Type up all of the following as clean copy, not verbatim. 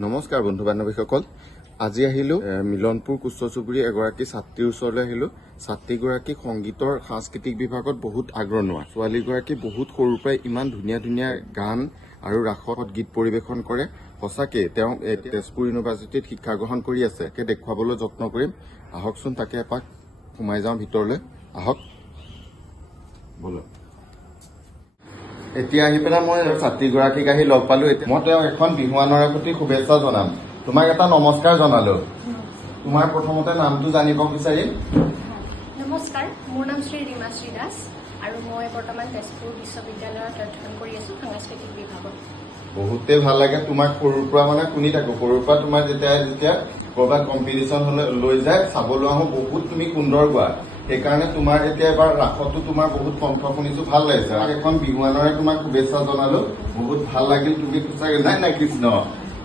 নমস্কাৰ বন্ধু বান্ধৱীসকল আজি আহিলো মিলনপুৰ কুষ্ঠচুবুৰী এগৰাকী ছাত্ৰীৰ ওচৰলৈ আহিলো ছাত্ৰীগৰাকী সংগীতৰ সাংস্কৃতিক বিভাগত বহুত আগ্ৰহী ছোৱালীগৰাকী বহুত সৰুৰ পৰাই ইমান ধুনীয়া ধুনীয়া গান আৰু ৰাসত গীত পৰিৱেশন কৰে সঁচাকে তেওঁ তেজপুৰ ইউনিভাৰ্চিটিত শিক্ষা গ্ৰহণ কৰি আছে কে দেখুৱাবলৈ যত্ন কৰিম আহকচোন তাকে এপাক সোমাই যাওঁ ভিতৰলৈ আহক বলো এতিয়া আহি পেলাই মই ছাত্ৰীগৰাকীক আহি লগ পালো মই তেওঁ এখন বিহুৱানৰে প্ৰতি শুভেচ্ছা জনাম তোমাক এটা নমস্কাৰ জনালো তোমাৰ প্ৰথমতে নামটো জানিব বিচাৰিম নমস্কাৰ মোৰ নাম শ্ৰী ৰীমাশ্ৰী দাস আৰু মই বৰ্তমান তেজপুৰ বিশ্ববিদ্যালয়ত অধ্যয়ন কৰি আছো সাংস্কৃতিক বিভাগত বহুতে ভাল লাগে তোমাক সৰুৰ পৰা মানে শুনি থাকো সৰুৰ পৰা তোমাৰ যেতিয়া কৰবাত কম্পিটিশ্যন হলে লৈ যায় চাবলৈ আহো বহুত তুমি সুন্দৰ গোৱা সেইকাৰণে তোমাৰ এতিয়া এবাৰ ৰাসতো তোমাৰ বহুত কণ্ঠ শুনিছো ভাল লাগিছে এখন বিহুৱানৰে তোমাক শুভেচ্ছা জনালো বহুত ভাল লাগিল তুমি সঁচাকে নাই কৃষ্ণ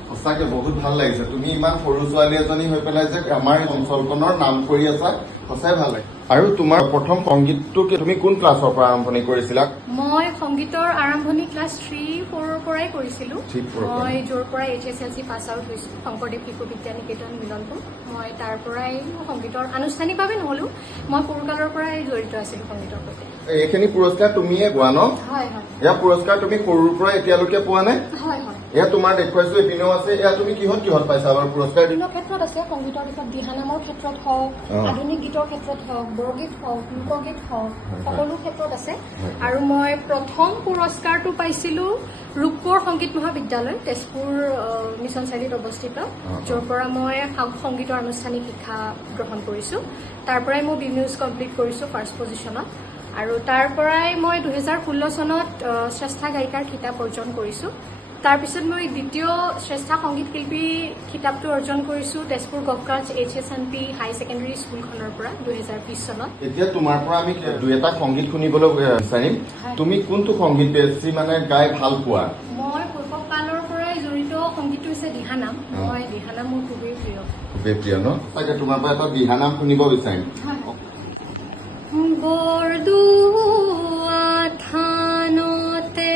সঁচাকে বহুত ভাল লাগিছে তুমি ইমান সৰু ছোৱালী এজনী হৈ পেলাই যে আমাৰ অঞ্চলখনৰ নাম কৰি আছা সঁচাই ভাল লাগে আৰু তোমাৰ প্ৰথম সংগীতটো তুমি কোন ক্লাছৰ পৰা আৰম্ভণি কৰিছিলা মই সংগীতৰ আৰম্ভণি ক্লাছ 3-4ৰ পৰাই কৰিছিলো মই য'ৰ পৰা HSLC পাছ আউট হৈছো শংকৰদেৱ শিশু বিদ্যা নিকেতন মিলনপুৰ মই তাৰ পৰাই সংগীতৰ আনুষ্ঠানিকভাৱে নহলো মই সৰুকালৰ পৰাই জড়িত আছিলো সংগীতৰ সৈতে এইখিনি পুৰস্কাৰ তুমিয়ে পোৱা ন হয় হয় এয়া পুৰস্কাৰ তুমি সৰুৰ পৰা এতিয়ালৈকে পোৱা নে হয় হয় এয়া তোমাৰ দেখুৱাইছো এপিনেও আছে এয়া তুমি কিহত পাইছা বাৰু পুৰস্কাৰ বিভিন্ন ক্ষেত্ৰত আছে সংগীতৰ দিশত দিহানামৰ ক্ষেত্ৰত হওক আধুনিক গীতৰ ক্ষেত্ৰত হওক বৰগীত হওক লোকগীত হওক সকলো ক্ষেত্ৰত আছে আৰু মই প্ৰথম পুৰস্কাৰটো পাইছিলো ৰূপপুৰ সংগীত মহাবিদ্যালয় তেজপুৰ মিছন চাৰিত অৱস্থিত য'ৰ পৰা মই সংগীতৰ আনুষ্ঠানিক শিক্ষা গ্ৰহণ কৰিছো তাৰ পৰাই মই বিমিউজ কমপ্লিট কৰিছো ফাৰ্ষ্ট পজিশ্যনত আৰু তাৰ পৰাই মই 2016 চনত শ্ৰেষ্ঠ গায়িকাৰ খিতাপ অৰ্জন কৰিছো তাৰপিছত মই দ্বিতীয় শ্ৰেষ্ঠ সংগীত শিল্পী খিতাপটো অৰ্জন কৰিছো তেজপুৰ গভকাজ HSNP হাই ছেকেণ্ডাৰী স্কুলখনৰ পৰা 2020 চনত এতিয়া তোমাৰ পৰা আমি দুই এটা সংগীত শুনিবলৈ বিচাৰিম তুমি কোনটো সংগীত বেছি মানে গাই ভাল পোৱা মই শৈশৱকালৰ পৰাই জড়িত সংগীতটো হৈছে দিহানাম মই দিহানাম মোৰ খুবেই প্ৰিয় ন তাকে তোমাৰ পৰা এটা দিহানাম শুনিব বিচাৰিম বৰদুৱা থানতে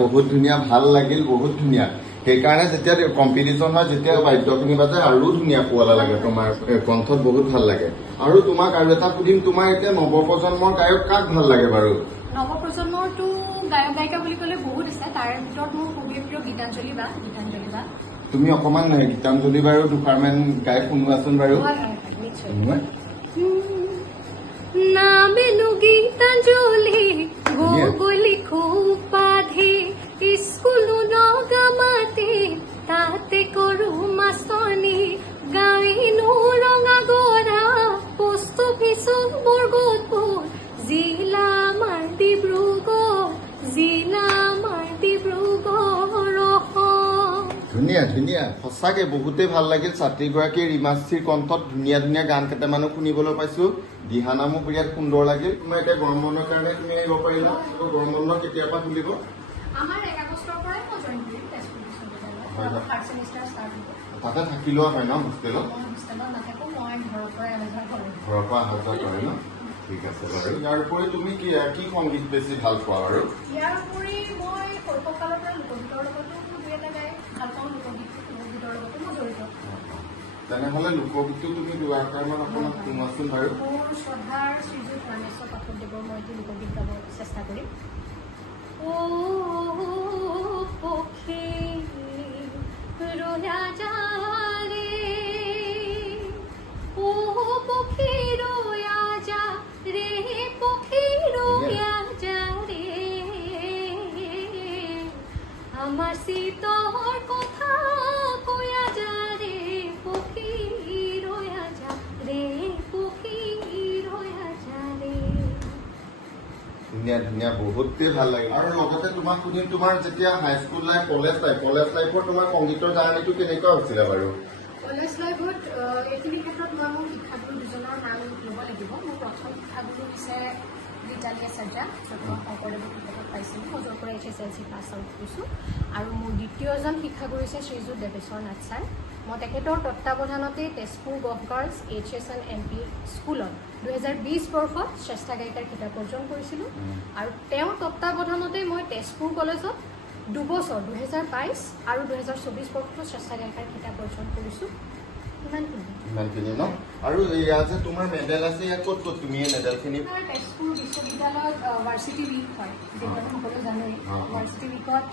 বহুত ধুনীয়া ভাল লাগিল বহুত ধুনীয়া সেইকাৰণে যেতিয়া কম্পিটিশ্যন হয় যেতিয়া বাদ্যখিনি বাজে আৰু ধুনীয়া শুৱলা লাগে তোমাৰ কণ্ঠত বহুত ভাল লাগে আৰু তোমাক আৰু এটা সুধিম তোমাৰ এতিয়া নৱপ্ৰজন্মৰ গায়ক কাক ভাল লাগে বাৰু নৱপ্ৰজন্মৰটো গায়ক গায়িকা বুলি ক'লে বহুত আছে তাৰে ভিতৰত মোৰ খুবেই প্ৰিয় গীতাঞ্জলি বা তুমি অকমান গীতাঞ্জলি বাৰু দুষাৰমান গাই শুনোৱাচোন বাৰু নামেনো গীতাঞ্জলি গগলি খুপাধি স্কুলো নগামাতি তাতে কৰো মাছনি গাইনো ৰঙা গৰা পোষ্ট অফিচ বৰগোটপুৰ জিলা আমাৰ ডিব্ৰুগড় ধুনীয়া সঁচাকে বহুতেই ভাল লাগিল ছাত্ৰীগৰাকীৰ ৰীমাশ্ৰীৰ কণ্ঠত ধুনীয়া ধুনীয়া গান কেইটামানো শুনিবলৈ পাইছো দিহানামো বিৰাট সুন্দৰ লাগিল তোমাৰ এতিয়া গৰম বন্ধৰ কাৰণে তুমি আহিব পাৰিলা গৰম বন্ধ কেতিয়াৰ পৰা খুলিব আমাৰ 1 আগষ্টৰ পৰাই মই জইন কৰিম তেজপুৰ বিশ্ববিদ্যালয়ত ফাৰ্ষ্ট ছেমিষ্টাৰ ষ্টাৰ্ট হ'ব তাতে থাকি লোৱা হয় ন হোষ্টেলত নাথাকো মই ঘৰৰ পৰা অহা যোৱা কৰে ন ঠিক আছে বাৰু ইয়াৰ উপৰি তুমি কি সংগীত বেছি ভাল পোৱা বাৰু ইয়াৰ উপৰি মই শৈশৱকালৰ পৰা লোকগীতৰ লগতো দুই এটা গাই ভাল পাওঁ লোকগীতৰ লগতো মই জড়িত তেনেহ'লে লোকগীতটো তুমি দুআষাৰমান অকণমান শুনোৱাচোন বাৰু মোৰ শ্ৰদ্ধাৰ শ্ৰীযুত ৰামেশ্বৰ পাঠকদেৱৰ মই এটি লোকগীত গাব চেষ্টা কৰিম পক্ষী ৰয়া যাৰে পক্ষী ৰয়া যা ৰে পক্ষী ৰয়া যা ৰে আমাৰ শীতৰ কথা কয়া যা ৰে পক্ষী ধুনীয়া ধুনীয়া বহুতেই ভাল লাগে আৰু লগতে তোমাক শুনি তোমাৰ যেতিয়া হাইস্কুল লাইফ কলেজ লাইফত তোমাৰ সংগীতৰ জাৰ্ণিটো কেনেকুৱা হৈছিলে বাৰু কলেজ লাইফত এইখিনি ক্ষেত্ৰত মই মোৰ শিক্ষাগুৰু দুজনৰ নাম ল'ব লাগিব মোৰ প্ৰথম শিক্ষাগুৰু হৈছে গীতালী আচাৰ্যা য'ত মই শংকৰদেৱৰ কিতাপত পাইছিলোঁ মই য'ৰ পৰা HSLC পাছ আউট কৰিছোঁ আৰু মোৰ দ্বিতীয়জন শিক্ষাগুৰু হৈছে শ্ৰীযুত দেৱেশ্বৰ নাথ ছাৰ মই তেখেতৰ তত্বাৱধানতে তেজপুৰ গভ গাৰ্লছ HSNMP স্কুলত 2020 বৰ্ষত শ্ৰেষ্ঠ গায়িকাৰ খিতাপ অৰ্জন কৰিছিলোঁ আৰু তেওঁৰ তত্বাৱধানতে মই তেজপুৰ কলেজত 2 বছৰ 2022 আৰু 2024 বৰ্ষত শ্ৰেষ্ঠ গায়িকাৰ খিতাপ অৰ্জন কৰিছোঁ ইমানখিনি ন আৰু ইয়াত যে তোমাৰ মেডেল আছে ইয়াত ক'ত ক'ত তুমি এই মেডেলখিনি তেজপুৰ বিশ্ববিদ্যালয়ত ভাৰ্চিটি উইক হয় যিহেতু সকলো জানেই ভাৰ্চিটি উইকত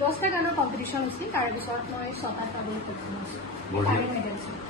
10টা গানৰ কম্পিটিশ্যন হৈছিল তাৰে পিছত মই 6টাত পাবলৈ সক্ষম হৈছোঁ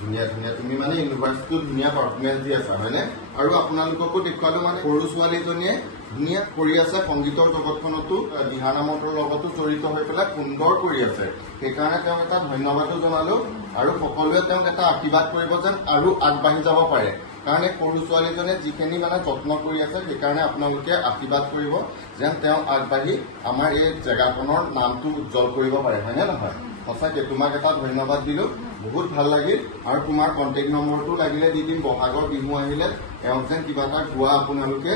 ধুনীয়া ধুনীয়া তুমি মানে ইউনিভাৰ্চিটিত ধুনীয়া পাৰফৰ্মেঞ্চ দি আছা হয়নে আৰু আপোনালোককো দেখুৱালো মানে সৰু ছোৱালীজনীয়ে ধুনীয়া কৰি আছে সংগীতৰ জগতখনতো দিহানামৰ লগতো জড়িত হৈ পেলাই সুন্দৰ কৰি আছে সেইকাৰণে তেওঁক এটা ধন্যবাদো জনালো আৰু সকলোৱে তেওঁক এটা আশীৰ্বাদ কৰিব যেন আৰু আগবাঢ়ি যাব পাৰে কাৰণ এই সৰু ছোৱালীজনীয়ে যিখিনি মানে যত্ন কৰি আছে সেইকাৰণে আপোনালোকে আশীৰ্বাদ কৰিব যেন তেওঁ আগবাঢ়ি আমাৰ এই জেগাখনৰ নামটো উজ্জ্বল কৰিব পাৰে হয়নে নহয় সঁচাকে তোমাক এটা ধন্যবাদ দিলো বহুত ভাল লাগিল আৰু তোমাৰ কণ্টেক্ট নম্বৰটো লাগিলে দি দিম বহাগৰ বিহু আহিলে তেওঁক যেন কিবা এটা গোৱা আপোনালোকে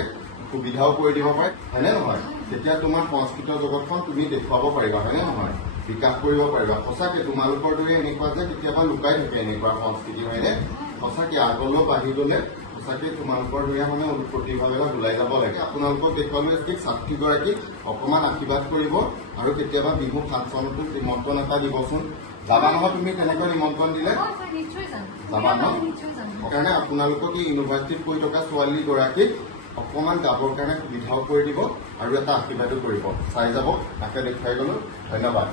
সুবিধাও কৰি দিব পাৰে হয়নে নহয় তেতিয়া তোমাৰ সংস্কৃত জগতখন তুমি দেখুৱাব পাৰিবা হয়নে নহয় বিকাশ কৰিব পাৰিবা সঁচাকে তোমালোকৰ দৰে এনেকুৱা যে কেতিয়াবা লুকাই থাকে এনেকুৱা সংস্কৃতি হয়নে সঁচাকে আগলৈ বাঢ়ি গলে সঁচাকে তোমালোকৰ দৰে মানে প্ৰতিভাবিলাক ওলাই যাব লাগে আপোনালোকক দেখুৱালো ঠিক ছাত্ৰীগৰাকীক অকণমান আশীৰ্বাদ কৰিব আৰু কেতিয়াবা বিহু ফাংচনতো নিমন্ত্ৰণ এটা দিবচোন যাবা নহয় তুমি তেনেকৈ নিমন্ত্ৰণ দিলে যাবা ন সেইকাৰণে আপোনালোকক এই ইউনিভাৰ্চিটিত পঢ়ি থকা ছোৱালীগৰাকীক অকণমান গাবৰ কাৰণে সুবিধাও কৰি দিব আৰু এটা আশীৰ্বাদো কৰিব চাই যাব তাকে দেখুৱাই গলো ধন্যবাদ